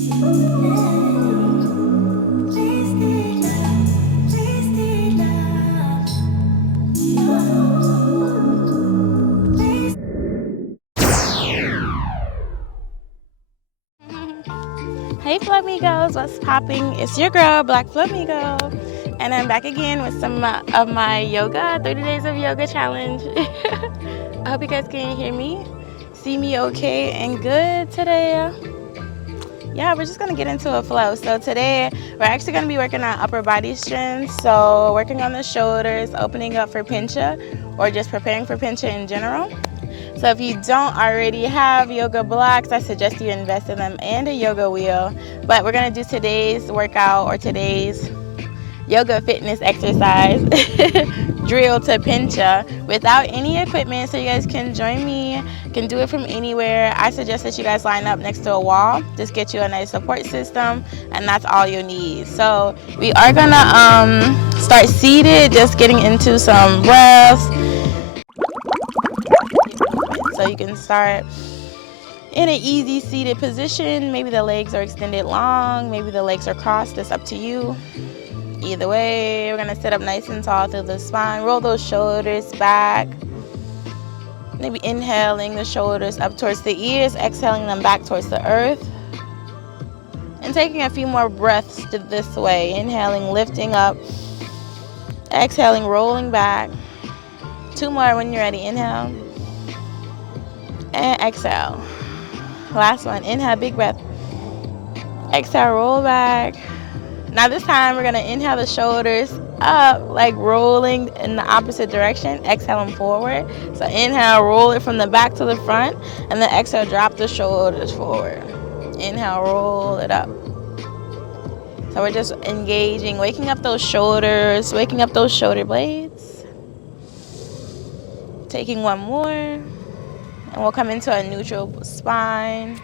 Hey Flamigos, what's popping? It's your girl, Black Flamigo, and I'm back again with some of my yoga, 30 days of yoga challenge. I hope you guys can hear me, see me okay and good today. Yeah, we're just gonna get into a flow. So today, we're actually gonna be working on upper body strength. So working on the shoulders, opening up for Pincha, or just preparing for Pincha in general. So if you don't already have yoga blocks, I suggest you invest in them and a yoga wheel. But we're gonna do today's workout or today's yoga fitness exercise drill to Pincha without any equipment, so you guys can join me. You can do it from anywhere. I suggest that you guys line up next to a wall. Just get you a nice support system, and that's all you need. So we are gonna start seated, just getting into some breaths. So you can start in an easy seated position. Maybe the legs are extended long, maybe the legs are crossed. It's up to you. Either way, we're gonna sit up nice and tall through the spine. Roll those shoulders back. Maybe inhaling the shoulders up towards the ears, exhaling them back towards the earth. And taking a few more breaths this way. Inhaling, lifting up. Exhaling, rolling back. 2 more when you're ready. Inhale. And exhale. Last one. Inhale, big breath. Exhale, roll back. Now this time we're gonna inhale the shoulders up, like rolling in the opposite direction. Exhale them forward. So inhale, roll it from the back to the front, and then exhale, drop the shoulders forward. Inhale, roll it up. So we're just engaging, waking up those shoulders, waking up those shoulder blades. Taking one more, and we'll come into a neutral spine.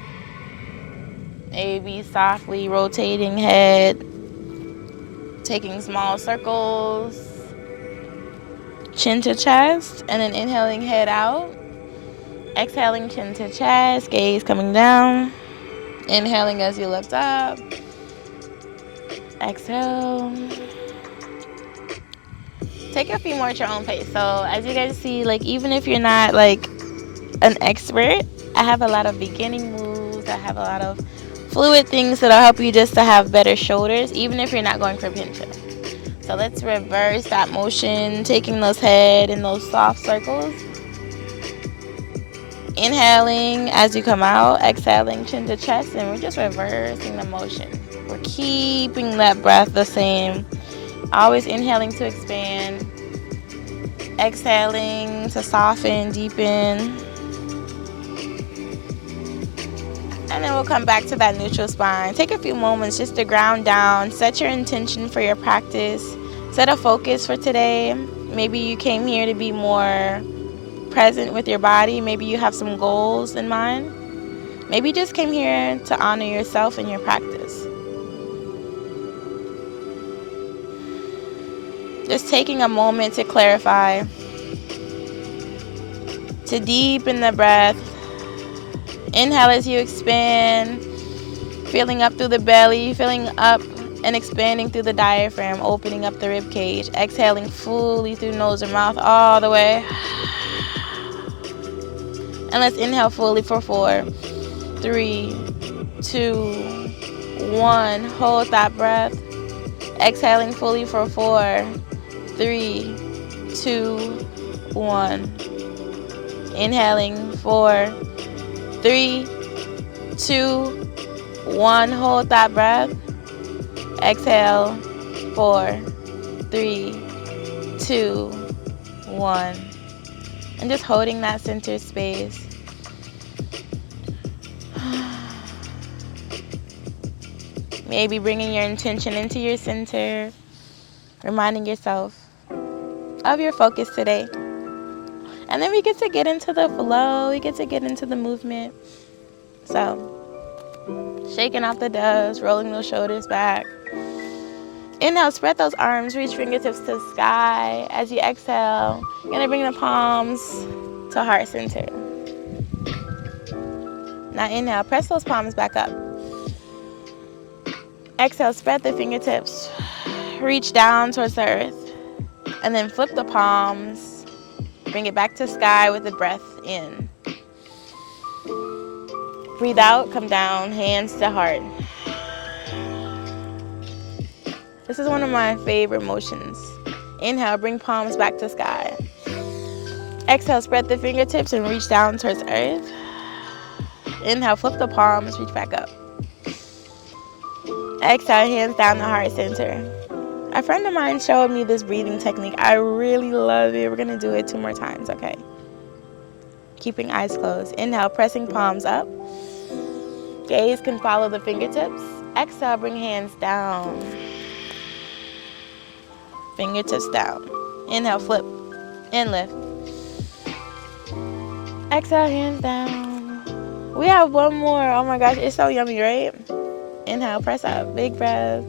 Maybe softly rotating head. Taking small circles, chin to chest, and then inhaling head out. Exhaling chin to chest, gaze coming down. Inhaling as you lift up. Exhale. Take a few more at your own pace. So as you guys see, like even if you're not like an expert, I have a lot of beginning moves. I have a lot of fluid things that'll help you just to have better shoulders, even if you're not going for Pincha. So let's reverse that motion, taking those head in those soft circles. Inhaling as you come out, exhaling chin to chest, and we're just reversing the motion. We're keeping that breath the same. Always inhaling to expand, exhaling to soften, deepen. And then we'll come back to that neutral spine. Take a few moments just to ground down. Set your intention for your practice. Set a focus for today. Maybe you came here to be more present with your body. Maybe you have some goals in mind. Maybe you just came here to honor yourself and your practice. Just taking a moment to clarify, to deepen the breath. Inhale as you expand, feeling up through the belly, filling up and expanding through the diaphragm, opening up the rib cage. Exhaling fully through nose and mouth all the way. And let's inhale fully for 4, 3, 2, 1. Hold that breath. Exhaling fully for 4, 3, 2, 1. Inhaling 4, 3, 2, 1. Hold that breath. Exhale 4, 3, 2, 1. And just holding that center space. Maybe bringing your intention into your center, reminding yourself of your focus today. And then we get into the flow, we get into the movement. So, shaking off the dust, rolling those shoulders back. Inhale, spread those arms, reach fingertips to the sky. As you exhale, you're gonna bring the palms to heart center. Now inhale, press those palms back up. Exhale, spread the fingertips. Reach down towards the earth. And then flip the palms. Bring it back to sky with the breath in. Breathe out, come down, hands to heart. This is one of my favorite motions. Inhale, bring palms back to sky. Exhale, spread the fingertips and reach down towards earth. Inhale, flip the palms, reach back up. Exhale, hands down the heart center. A friend of mine showed me this breathing technique. I really love it. We're gonna do it 2 more times, okay? Keeping eyes closed. Inhale, pressing palms up. Gaze can follow the fingertips. Exhale, bring hands down. Fingertips down. Inhale, flip and lift. Exhale, hands down. We have 1 more. Oh my gosh, it's so yummy, right? Inhale, press up, big breath.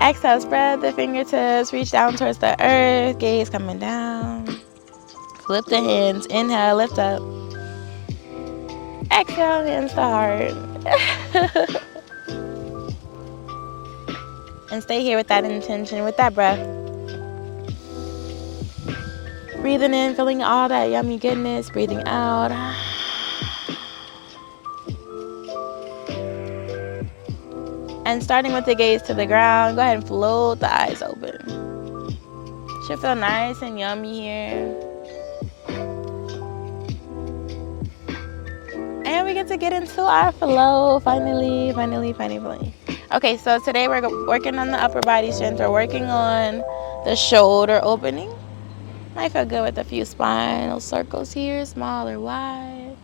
Exhale, spread the fingertips, reach down towards the earth, gaze coming down. Flip the hands, inhale, lift up. Exhale, hands to heart. And stay here with that intention, with that breath. Breathing in, feeling all that yummy goodness, breathing out. And starting with the gaze to the ground, go ahead and float the eyes open. Should feel nice and yummy here. And we get to get into our flow, finally. Okay, so today we're working on the upper body strength. We're working on the shoulder opening. Might feel good with a few spinal circles here, small or wide.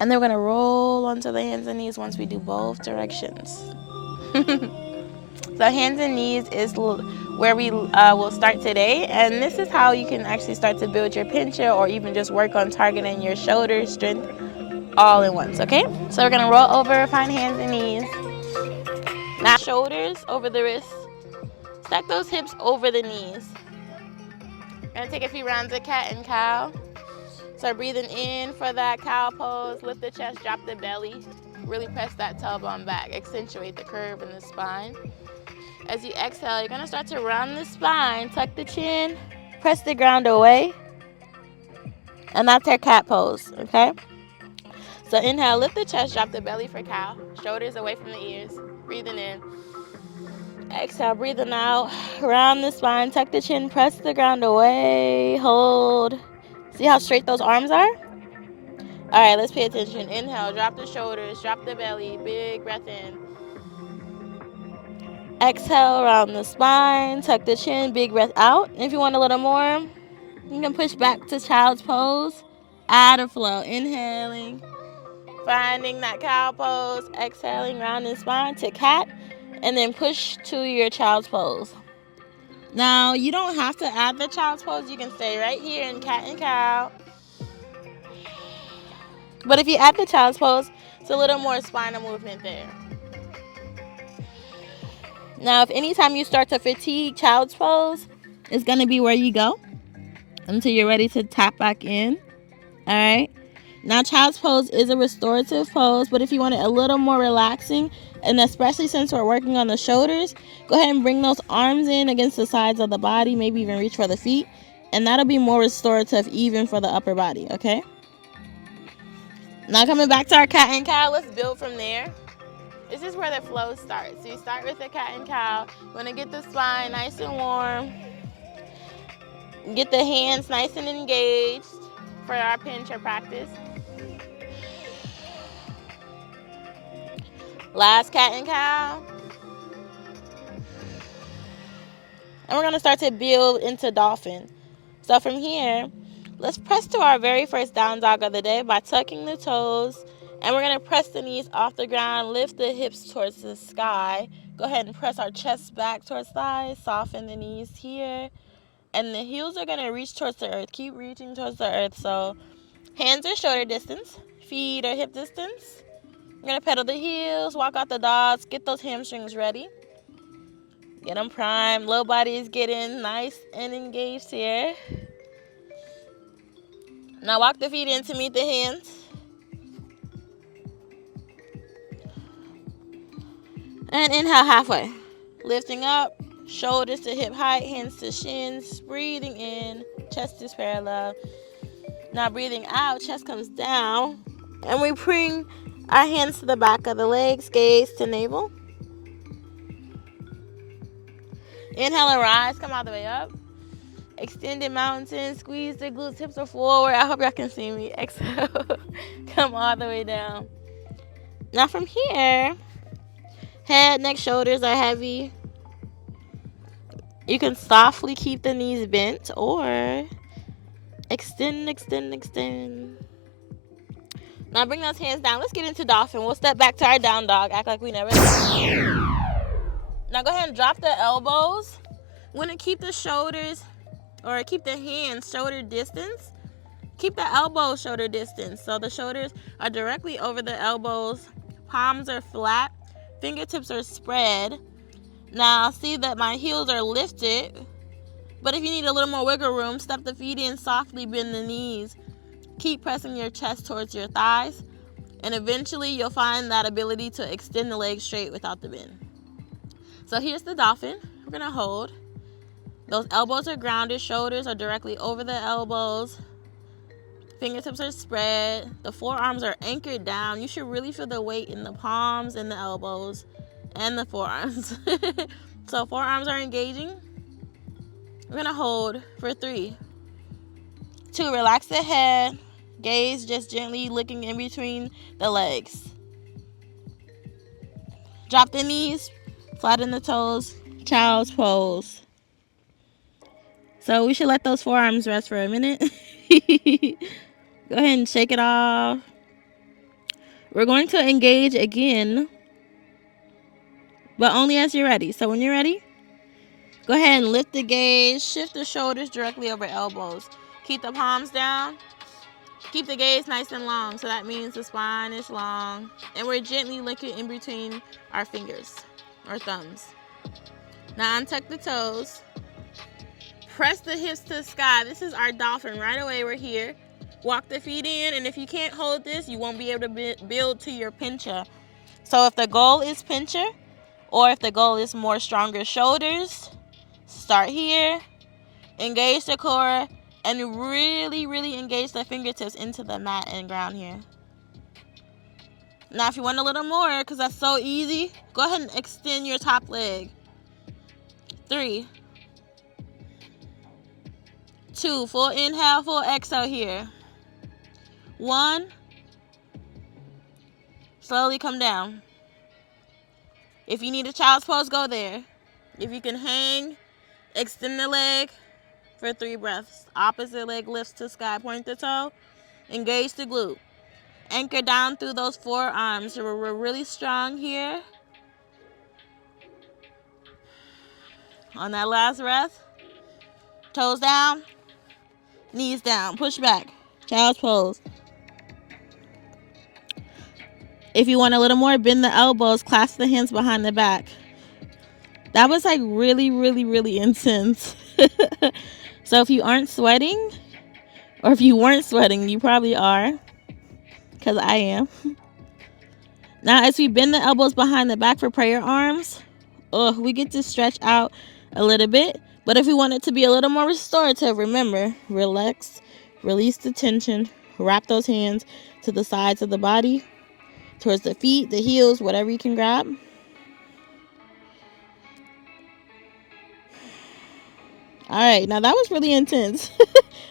And then we're gonna roll onto the hands and knees once we do both directions. So hands and knees is where we will start today, and this is how you can actually start to build your pincha or even just work on targeting your shoulder strength all in once, okay? So we're gonna roll over, find hands and knees. Now shoulders over the wrists. Stack those hips over the knees. We're gonna take a few rounds of cat and cow. So breathing in for that cow pose, lift the chest, drop the belly. Really press that tailbone back, accentuate the curve in the spine. As you exhale, you're gonna start to round the spine, tuck the chin, press the ground away. And that's our cat pose, okay? So inhale, lift the chest, drop the belly for cow. Shoulders away from the ears. Breathing in. Exhale, breathing out. Round the spine, tuck the chin, press the ground away. Hold. See how straight those arms are? All right, let's pay attention. Inhale, drop the shoulders, drop the belly. Big breath in. Exhale, round the spine, tuck the chin, big breath out. If you want a little more, you can push back to child's pose. Add a flow. Inhaling. Finding that cow pose, exhaling, rounding spine to cat, and then push to your child's pose. Now, you don't have to add the child's pose. You can stay right here in cat and cow. But if you add the child's pose, it's a little more spinal movement there. Now, if anytime you start to fatigue child's pose, it's going to be where you go until you're ready to tap back in. All right? Now, child's pose is a restorative pose, but if you want it a little more relaxing, and especially since we're working on the shoulders, go ahead and bring those arms in against the sides of the body, maybe even reach for the feet, and that'll be more restorative even for the upper body, okay? Now, coming back to our cat and cow, let's build from there. This is where the flow starts. So you start with the cat and cow. You want to get the spine nice and warm. Get the hands nice and engaged for our pincha practice. Last cat and cow. And we're going to start to build into dolphin. So from here, let's press to our very first down dog of the day by tucking the toes. And we're going to press the knees off the ground, lift the hips towards the sky. Go ahead and press our chest back towards thighs, soften the knees here. And the heels are going to reach towards the earth. Keep reaching towards the earth. So hands are shoulder distance, feet are hip distance. We're going to pedal the heels, walk out the dogs, get those hamstrings ready. Get them primed. Low body is getting nice and engaged here. Now walk the feet in to meet the hands. And inhale halfway. Lifting up, shoulders to hip height, hands to shins. Breathing in, chest is parallel. Now breathing out, chest comes down. And we bring our hands to the back of the legs, gaze to navel. Inhale and rise, come all the way up. Extended mountain, squeeze the glutes, hips are forward. I hope y'all can see me. Exhale, come all the way down. Now from here, head, neck, shoulders are heavy. You can softly keep the knees bent or extend. Now bring those hands down. Let's get into dolphin. We'll step back to our down dog. Act like we never did. Now go ahead and drop the elbows. We want to keep the shoulders, or keep the hands shoulder distance. Keep the elbows shoulder distance. So the shoulders are directly over the elbows. Palms are flat. Fingertips are spread. Now see that my heels are lifted. But if you need a little more wiggle room, step the feet in, softly bend the knees. Keep pressing your chest towards your thighs. And eventually you'll find that ability to extend the legs straight without the bend. So here's the dolphin. We're going to hold. Those elbows are grounded. Shoulders are directly over the elbows. Fingertips are spread. The forearms are anchored down. You should really feel the weight in the palms and the elbows and the forearms. So forearms are engaging. We're going to hold for 3. 2, relax the head. Gaze just gently looking in between the legs. Drop the knees. Flatten the toes. Child's pose. So we should let those forearms rest for a minute. Go ahead and shake it off. We're going to engage again, but only as you're ready. So when you're ready, go ahead and lift the gaze. Shift the shoulders directly over elbows. Keep the palms down. Keep the gaze nice and long. So that means the spine is long. And we're gently looking in between our fingers or thumbs. Now untuck the toes. Press the hips to the sky. This is our dolphin. Right away, we're here. Walk the feet in. And if you can't hold this, you won't be able to build to your pincha. So if the goal is pincha, or if the goal is more stronger shoulders, start here. Engage the core. And really, really engage the fingertips into the mat and ground here. Now, if you want a little more, because that's so easy, go ahead and extend your top leg. 3, 2, full inhale, full exhale here. 1, slowly come down. If you need a child's pose, go there. If you can hang, extend the leg for 3 breaths. Opposite leg lifts to sky, point the toe, engage the glute. Anchor down through those forearms. So we're really strong here. On that last breath, toes down, knees down, push back, child's pose. If you want a little more, bend the elbows, clasp the hands behind the back. That was like really, really, really intense. So if you aren't sweating, or if you weren't sweating, you probably are, because I am. Now as we bend the elbows behind the back for prayer arms, we get to stretch out a little bit. But if we want it to be a little more restorative, remember, relax, release the tension, wrap those hands to the sides of the body, towards the feet, the heels, whatever you can grab. All right, now that was really intense,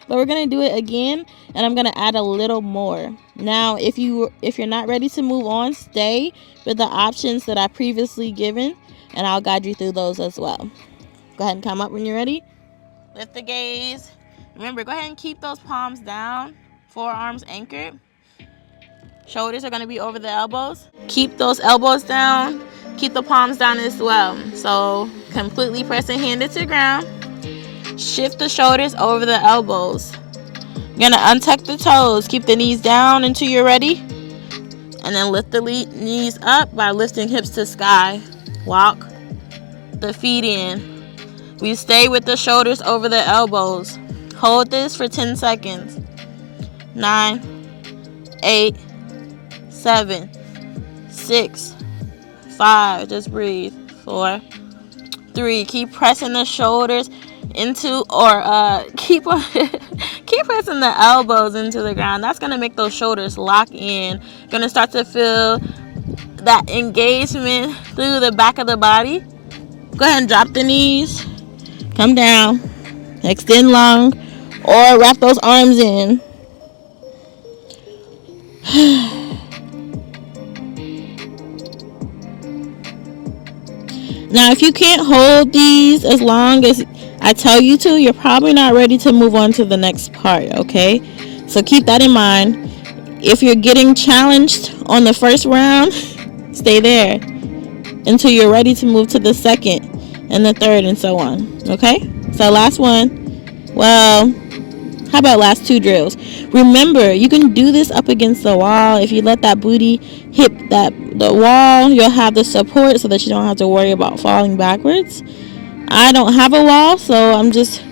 but we're gonna do it again, and I'm gonna add a little more. Now, if you're not ready to move on, stay with the options that I previously given, and I'll guide you through those as well. Go ahead and come up when you're ready. Lift the gaze. Remember, go ahead and keep those palms down, forearms anchored. Shoulders are gonna be over the elbows. Keep those elbows down. Keep the palms down as well. So completely pressing hand into the ground. Shift the shoulders over the elbows. You're gonna untuck the toes. Keep the knees down until you're ready. And then lift the knees up by lifting hips to sky. Walk the feet in. We stay with the shoulders over the elbows. Hold this for 10 seconds. 9, 8, 7, 6, 5, just breathe. 4, 3, keep pressing the shoulders into, or keep keep pressing the elbows into the ground. That's gonna make those shoulders lock in. You're gonna start to feel that engagement through the back of the body. Go ahead and drop the knees, come down, extend long, or wrap those arms in. Now, if you can't hold these as long as I tell you to, you're probably not ready to move on to the next part, okay? So keep that in mind. If you're getting challenged on the first round, stay there until you're ready to move to the second and the third and so on, okay? So last one, well, how about last 2 drills? Remember, you can do this up against the wall. If you let that booty hit the wall, you'll have the support so that you don't have to worry about falling backwards. I don't have a wall, so I'm just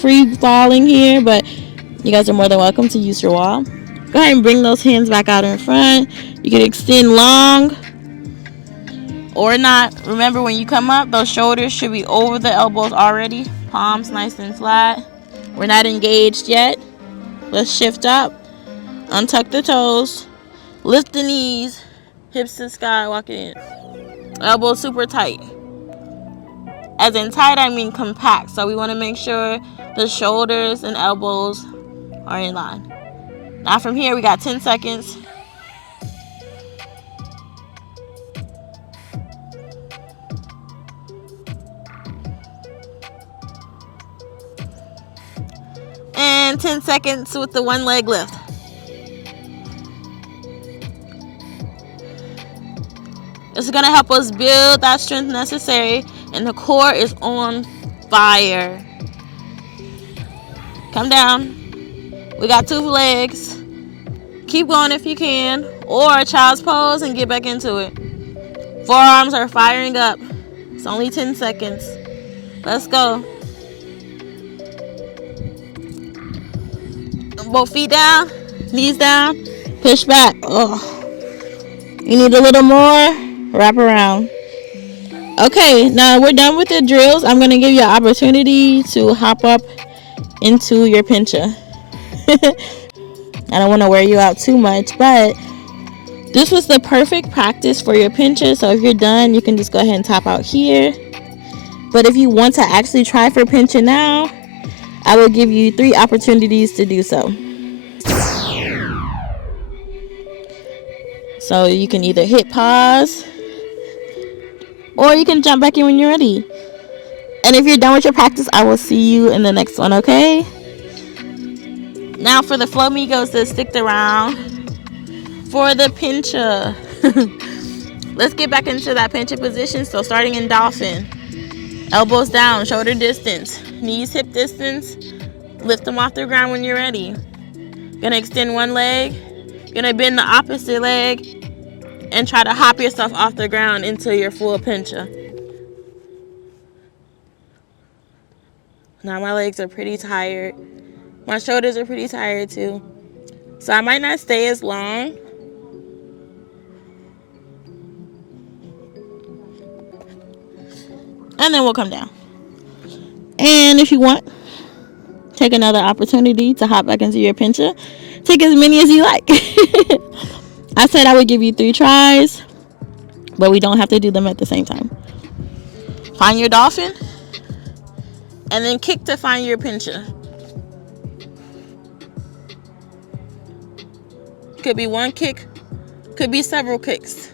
free falling here, but you guys are more than welcome to use your wall. Go ahead and bring those hands back out in front. You can extend long or not. Remember, when you come up, those shoulders should be over the elbows already. Palms nice and flat. We're not engaged yet. Let's shift up. Untuck the toes. Lift the knees. Hips to the sky. Walk it in. Elbows super tight. As in tight, I mean compact. So we want to make sure the shoulders and elbows are in line. Now from here, we got 10 seconds. And 10 seconds with the 1 leg lift. This is going to help us build that strength necessary, and the core is on fire. Come down. We got 2 legs. Keep going if you can, or child's pose and get back into it. Forearms are firing up. It's only 10 seconds. Let's go. Both feet down, knees down, push back. Oh, you need a little more, wrap around. Okay, now we're done with the drills. I'm going to give you an opportunity to hop up into your pincha. I don't want to wear you out too much, but this was the perfect practice for your pincha. So if you're done, you can just go ahead and top out here. But if you want to actually try for pincha now, I will give you 3 opportunities to do so. So you can either hit pause, or you can jump back in when you're ready. And if you're done with your practice, I will see you in the next one, okay? Now for the Flamingos that stick around for the pincha. Let's get back into that pincha position. So starting in dolphin. Elbows down, shoulder distance, knees hip distance. Lift them off the ground when you're ready. Gonna extend 1 leg. Gonna bend the opposite leg and try to hop yourself off the ground into your full pincha. Now my legs are pretty tired. My shoulders are pretty tired too. So I might not stay as long. And then we'll come down. And if you want, take another opportunity to hop back into your pincha. Take as many as you like. I said I would give you 3 tries, but we don't have to do them at the same time. Find your dolphin, and then kick to find your pincha. Could be 1 kick, could be several kicks.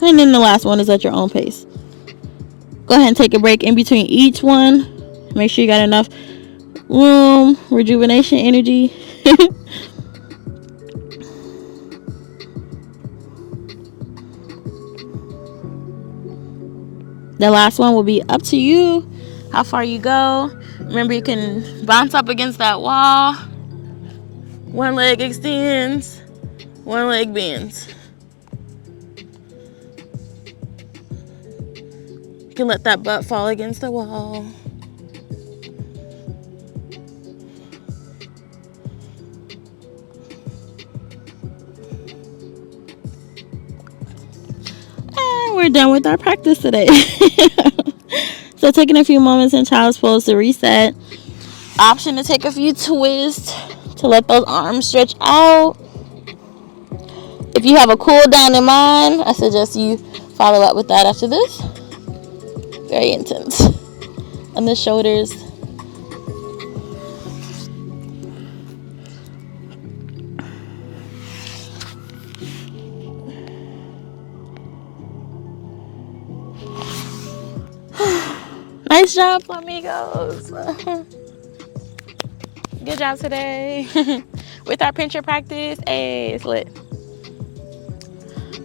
And then the last one is at your own pace. Go ahead and take a break in between each one. Make sure you got enough room, rejuvenation, energy. The last one will be up to you, how far you go. Remember, you can bounce up against that wall. 1 leg extends, 1 leg bends. You can let that butt fall against the wall. we're done with our practice today. So taking a few moments in child's pose to reset. Option to take a few twists to let those arms stretch out. If you have a cool down in mind, I suggest you follow up with that after this. Very intense. And the shoulders. Nice job, Flamingos. Good job today. With our pincher practice. Hey, it's lit.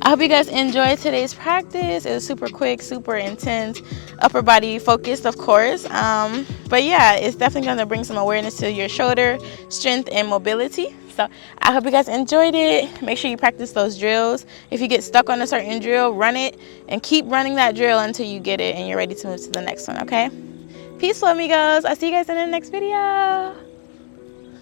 I hope you guys enjoyed today's practice. It was super quick, super intense, upper body focused, of course. But yeah, it's definitely going to bring some awareness to your shoulder strength and mobility. So I hope you guys enjoyed it. Make sure you practice those drills. If you get stuck on a certain drill, run it and keep running that drill until you get it and you're ready to move to the next one, okay? Peace, amigos. I'll see you guys in the next video.